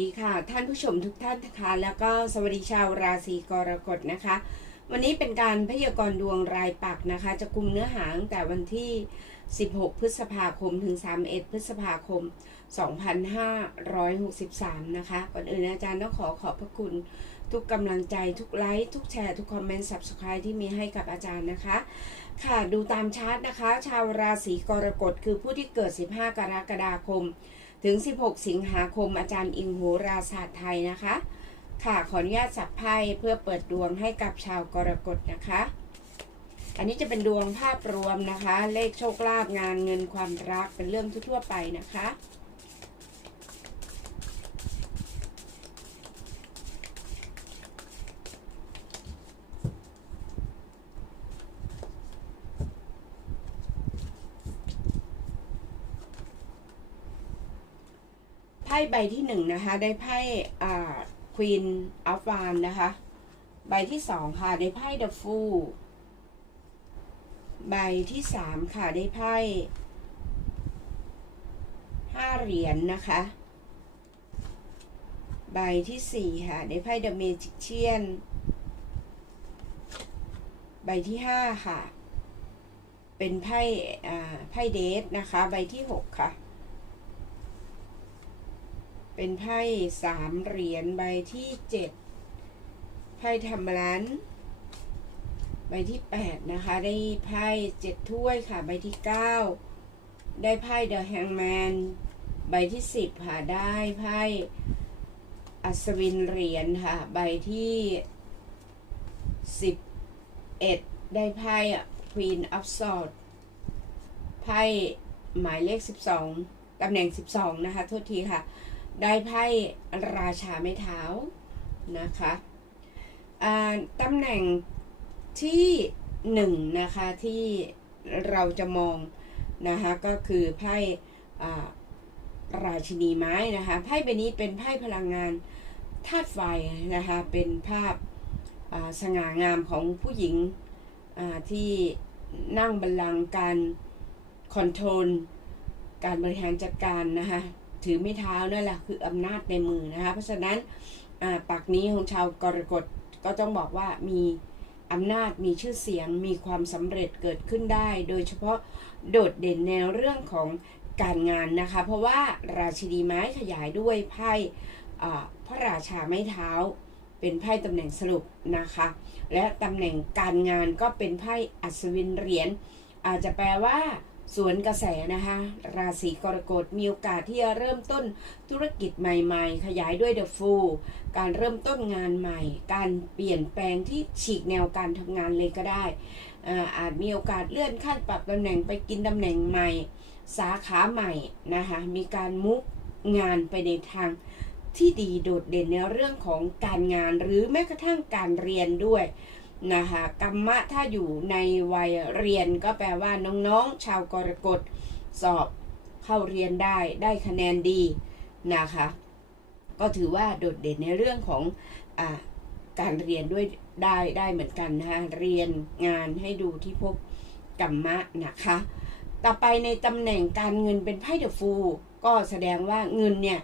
ดีค่ะ ท่านผู้ชมทุกท่านนะคะแล้วก็สวัสดีชาวราศีกรกฎนะคะ วันนี้เป็นการพยากรณ์ดวงรายปักนะคะ จะกลุ่มเนื้อหาตั้งแต่วันที่ 16 พฤษภาคมถึง 31 พฤษภาคม 2563 นะคะ ก่อนอื่นอาจารย์ต้องขอขอบพระคุณทุกกำลังใจทุกไลค์ทุกแชร์ทุกคอมเมนต์ subscribe ที่มีให้กับอาจารย์นะคะ ค่ะดูตามชาร์ตนะคะ ชาวราศีกรกฎคือผู้ที่เกิด 15 กรกฎาคม ถึง 16 สิงหาคมอาจารย์อิงโหราศาสตร์ไทยนะคะ ค่ะขออนุญาตสับไพ่เพื่อเปิดดวงให้กับชาวกรกฎนะคะ อันนี้จะเป็นดวงภาพรวมนะคะ เลขโชคลาภงานเงินความรักเป็นเรื่องทั่วๆไปนะคะ พ่ใบที่หนึ่งนะคะ ได้ไพ่อ่าควีนอัฟวานนะคะ ใบที่สองค่ะ ได้ไพ่เดอะฟูใบที่สามค่ะ ได้ไพ่ห้าเหรียญนนะคะ ใบที่สี่ค่ะ ได้ไพ่เดอะเมจิเชียนใบที่ห้าค่ะ เป็นไพ่ไพ่เดทนะคะ ใบที่หกค่ะ เป็นไพ่สามเหรียญใบที่เจ็ดไพ่ธรรมรันใบที่แปดนะคะ ได้ไพ่เจ็ดถ้วยค่ะ ใบที่เก้าได้ไพ่เดอะแฮงแมนใบที่สิบค่ะ ได้ไพ่อัศวินเหรียญค่ะ ใบที่สิบเอ็ดได้ไพ่ควีนอัพซอดไพ่หมายเลขสิบสองตำแหน่งสิบสองนะคะ โทษทีค่ะ ได้ไพ่ราชาไม้เท้านะคะตำแหน่งที่หนึ่งนะคะที่เราจะมองนะคะก็คือไพ่ราชินีไม้นะคะไพ่ใบนี้เป็นไพ่พลังงานธาตุไฟนะคะเป็นภาพสง่างามของผู้หญิงที่นั่งบัลลังก์การคอนโทรลการบริหารจัดการนะคะ ถือไม้เท้านั่นแหละคืออำนาจในมือนะคะ เพราะฉะนั้นปักนี้ของชาวกรกฎก็ต้องบอกว่ามีอำนาจมีชื่อเสียงมีความสำเร็จเกิดขึ้นได้ โดยเฉพาะโดดเด่นในเรื่องของการงานนะคะ เพราะว่าราชินีไม้ขยายด้วยไพ่พระราชาไม้เท้า เป็นไพ่ตำแหน่งสรุปนะคะ และตำแหน่งการงานก็เป็นไพ่อัศวินเหรียญอาจจะแปลว่า สวนกระแสนะคะ ราศีกรกฎมีโอกาสที่จะเริ่มต้นธุรกิจใหม่ๆ ขยายด้วยเดอะฟูการเริ่มต้นงานใหม่ การเปลี่ยนแปลงที่ฉีกแนวการทำงานเลยก็ได้อาอาจมีโอกาสเลื่อนขั้นปรับตำแหน่งไปกินตำแหน่งใหม่ สาขาใหม่นะคะมีการมุกงานไปในทางที่ดีโดดเด่นในเรื่องของการงานหรือแม้กระทั่งการเรียนด้วย นะคะกรรมะถ้าอยู่ในวัยเรียนก็แปลว่าน้องๆ ชาวกรกฎสอบเข้าเรียนได้ได้คะแนนดีนะคะ ก็ถือว่าโดดเด่นในเรื่องของอการเรียนด้วยได้ได้เหมือนกันนะคะเรียนงานให้ดูที่พบกรรมะนะคะ ต่อไปในตำแหน่งการเงินเป็นไพ่เดอะฟูก็แสดงว่าเงินเนี่ย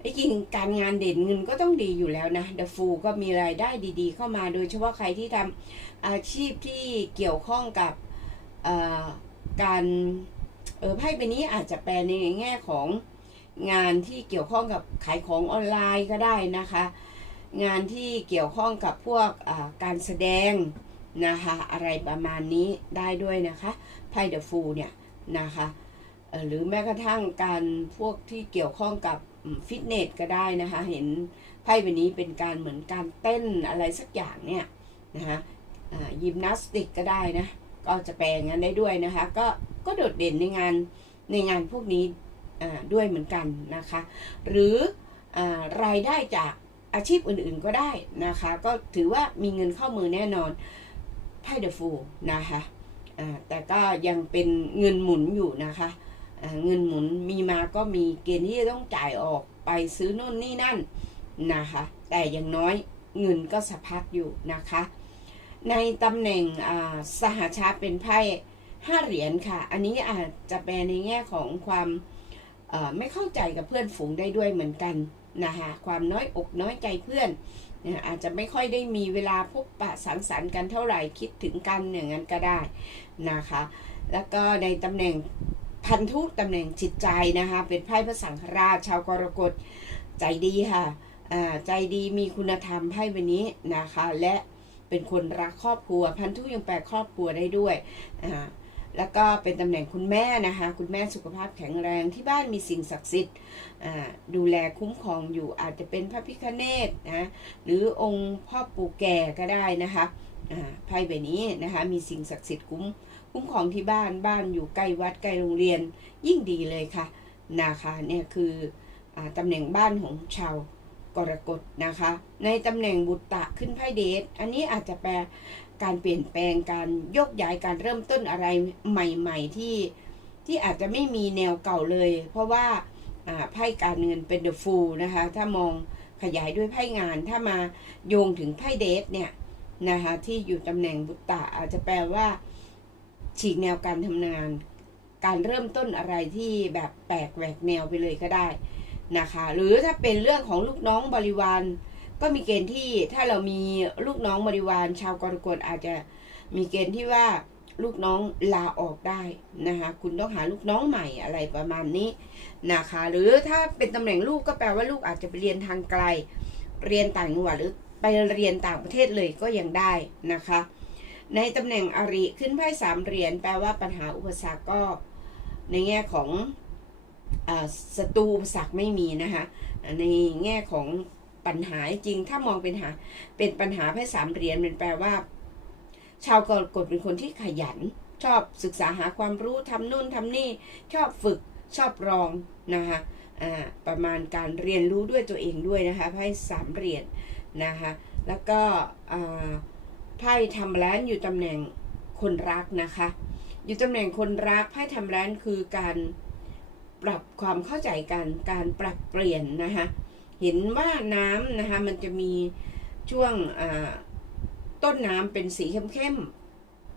ไอ้จริงการงานเด่นเงินก็ต้องดีอยู่แล้วนะเดอะฟูก็มีรายได้ดี ๆ เข้ามาโดยเฉพาะใครที่ทำอาชีพที่เกี่ยวข้องกับการเออไพ่ใบนี้อาจจะแปลในแง่ของงานที่เกี่ยวข้องกับขายของออนไลน์ก็ได้นะคะ งานที่เกี่ยวข้องกับพวกการแสดงนะคะอะไรประมาณนี้ได้ด้วยนะคะไพ่เดอะฟูเนี่ยนะคะหรือแม้กระทั่งการพวกที่เกี่ยวข้องกับ ฟิตเนสก็ได้นะคะ เห็นไพ่ใบนี้เป็นการเหมือนการเต้นอะไรสักอย่างเนี่ยนะคะยิมนาสติกก็ได้นะ ก็จะแปลงนั้นได้ด้วยนะคะ ก็ก็โดดเด่นในงานในงานพวกนี้ด้วยเหมือนกันนะคะ หรืออรายได้จากอาชีพอื่นๆก็ได้นะคะ ก็ถือว่ามีเงินเข้ามือแน่นอนไพ่เดอะฟูนะคะแต่ก็ยังเป็นเงินหมุนอยู่นะคะ เงินหมุนมีมาก็มีเกณฑ์ที่จะต้องจ่ายออกไปซื้อนู่นนี่นั่นนะคะ แต่อย่างน้อยเงินก็สะพัดอยู่นะคะ ในตำแหน่งสหชาติเป็นไพ่ห้าเหรียญค่ะ อันนี้อาจจะแปลในแง่ของความไม่เข้าใจกับเพื่อนฝูงได้ด้วยเหมือนกันนะคะความน้อยอกน้อยใจเพื่อนอาจจะไม่ค่อยได้มีเวลาพบปะสังสรรค์กันเท่าไหร่คิดถึงกันอย่างนั้นก็ได้นะคะ แล้วก็ในตำแหน่ง พันธุตำแหน่งจิตใจนะคะ เป็นไพ่พระสังฆราช ชาวกรกฎใจดีค่ะใจดีมีคุณธรรมไพ่ใบนี้นะคะ และเป็นคนรักครอบครัว พันธุยังแปลครอบครัวได้ด้วยแล้วก็เป็นตำแหน่งคุณแม่นะคะ คุณแม่สุขภาพแข็งแรงที่บ้านมีสิ่งศักดิ์สิทธิ์ดูแลคุ้มครองอยู่อาจจะเป็นพระพิฆเนศนะหรือองค์พ่อปู่แก่ก็ได้นะคะ ไพ่ใบนี้นะคะมีสิ่งศักดิ์สิทธิ์คุ้มคุ้มครองที่บ้านบ้านอยู่ใกล้วัดใกล้โรงเรียนยิ่งดีเลยค่ะนะคะเนี่ยคืออตำแหน่งบ้านของชาวกรกฎนะคะ ในตำแหน่งบุตตะขึ้นไพ่เดชอันนี้อาจจะแปลการเปลี่ยนแปลงการยกย้ายการเริ่มต้นอะไรใหม่ๆที่ที่อาจจะไม่มีแนวเก่าเลย เพราะว่าอ่าไพ่การเงินเป็นเดอะฟูลนะคะ ถ้ามองขยายด้วยไพ่งานถ้ามาโยงถึงไพ่เดทเนี่ย นะคะที่อยู่ตำแหน่งบุตตะอาจจะแปลว่า ฉีกแนวการทำงาน การเริ่มต้นอะไรที่แบบแปลกแหวกแนวไปเลยก็ได้นะคะ หรือถ้าเป็นเรื่องของลูกน้องบริวารก็มีเกณฑ์ที่ถ้าเรามีลูกน้องบริวาร ชาวกรกฎอาจจะมีเกณฑ์ที่ว่าลูกน้องลาออกได้นะคะคุณต้องหาลูกน้องใหม่อะไรประมาณนี้นะคะ หรือถ้าเป็นตำแหน่งลูกก็แปลว่าลูกอาจจะไปเรียนทางไกล เรียนต่างจังหวัดหรือ ไปเรียนต่างประเทศเลยก็ยังได้นะคะ ในตำแหน่งอริขึ้นไพ่สามเหรียญแปลว่าปัญหาอุปสรรคก็ในแง่ของอาศัตรูอุปสรรคไม่มีนะคะ ในแง่ของปัญหาจริงถ้ามองเป็นหาเป็นปัญหาไพ่สามเหรียญมันแปลว่า ชาวกรกฎเป็นคนที่ขยัน ชอบศึกษาหาความรู้ทำนู่นทำนี่ชอบฝึกชอบรองนะคะประมาณการเรียนรู้ด้วยตัวเองด้วยนะคะไพ่สามเหรียญ นะคะแล้วก็ไพ่ทำร้านอยู่ตำแหน่งคนรักนะคะ อยู่ตำแหน่งคนรักไพ่ทำร้านคือการปรับความเข้าใจกันการปรับเปลี่ยนนะคะเห็นว่าน้ำนะคะมันจะมีช่วงต้นน้ำเป็นสีเข้ม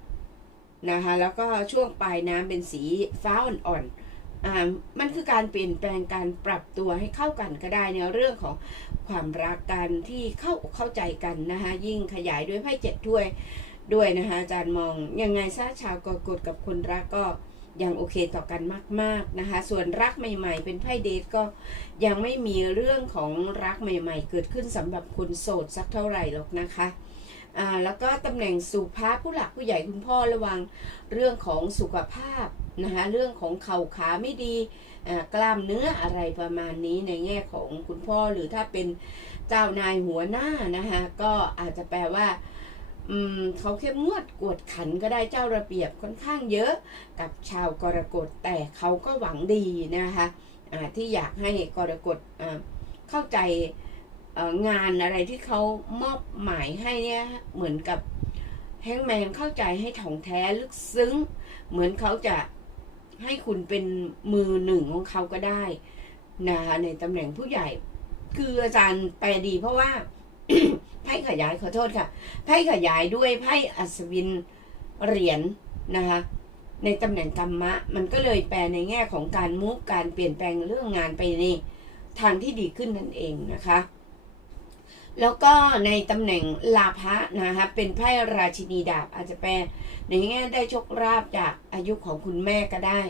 ๆนะคะแล้วก็ช่วงปลายน้ำเป็นสีฟ้าอ่อนๆมันคือการเปลี่ยนแปลงการปรับตัวให้เข้ากันก็ได้ในเรื่องของ ความรักกันที่เข้าเข้าใจกันนะคะยิ่งขยายด้วยไพ่เจ็ดถ้วยด้วยนะคะอาจารย์มองยังไงซะชาวกรกฎกับคนรักก็ยังโอเคต่อกันมาก ๆนะคะ ส่วนรักใหม่ ๆ เป็นไพ่เดทก็ยังไม่มีเรื่องของรักใหม่ ๆ เกิดขึ้นสำหรับคนโสดสักเท่าไหร่หรอกนะคะอ่าแล้วก็ตำแหน่งสุภาพผู้หลักผู้ใหญ่คุณพ่อระวังเรื่องของสุขภาพนะคะเรื่องของเข่าขาไม่ดี กล้ามเนื้ออะไรประมาณนี้ในแง่ของคุณพ่อหรือถ้าเป็นเจ้านายหัวหน้านะคะก็อาจจะแปลว่าเขาเข้มงวดกวดขันก็ได้เจ้าระเบียบค่อนข้างเยอะกับชาวกรกฎแต่เขาก็หวังดีนะคะที่อยากให้กรกฎเข้าใจงานอะไรที่เขามอบหมายให้เนี่ยเหมือนกับแฮงแมนเข้าใจให้ถ่องแท้ลึกซึ้ง เหมือนเขาจะ ให้คุณเป็นมือหนึ่งของเขาก็ได้นะคะในตำแหน่งผู้ใหญ่ คืออาจารย์แปลดีเพราะว่าไพ่ขยายขอโทษค่ะไพ่ขยายด้วยไพ่อัศวินเหรียญนะคะในตำแหน่งกรรมะ มันก็เลยแปลในแง่ของการมุกการเปลี่ยนแปลงเรื่องงานไปในทางที่ดีขึ้นนั่นเองนะคะ แล้วก็ในตำแหน่งลาภะนะคะเป็นไพ่ราชินีดาบอาจจะแปลในแง่ได้โชคลาภจากอายุของคุณแม่ก็ได้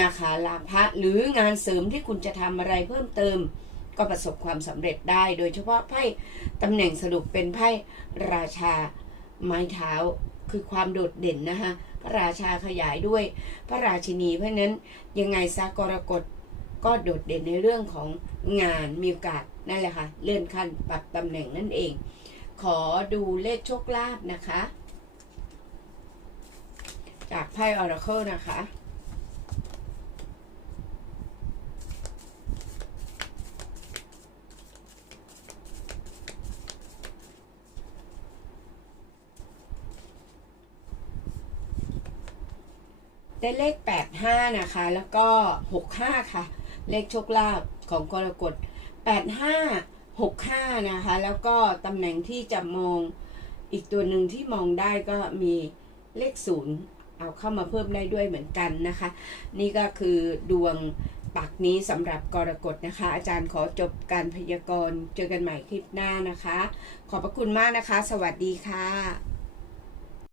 นะคะลาภะหรืองานเสริมที่คุณจะทำอะไรเพิ่มเติม ก็ประสบความสำเร็จได้ โดยเฉพาะไพ่ตำแหน่งสรุปเป็นไพ่ราชาไม้เท้าคือความโดดเด่นนะคะพระราชาขยายด้วยพระราชินีเพราะนั้นยังไงซากรกฎ ก็โดดเด่นในเรื่องของงานมีโอกาสนั่นแหละค่ะเลื่อนขั้นปรับตำแหน่งนั่นเอง ขอดูเลขโชคลาภนะคะ จากไพ่ Oracle นะคะได้เลข 85 นะคะ แล้วก็ 65 ค่ะ เลขโชคลาภของกรกฎ85 65 นะคะ แล้วก็ตำแหน่งที่จะมองอีกตัวหนึ่งที่มองได้ก็มีเลข0เอาเข้ามาเพิ่มได้ด้วยเหมือนกันนะคะ นี่ก็คือดวงปักนี้สำหรับกรกฎนะคะ อาจารย์ขอจบการพยากรณ์เจอกันใหม่คลิปหน้านะคะ ขอบพระคุณมากนะคะ สวัสดีค่ะ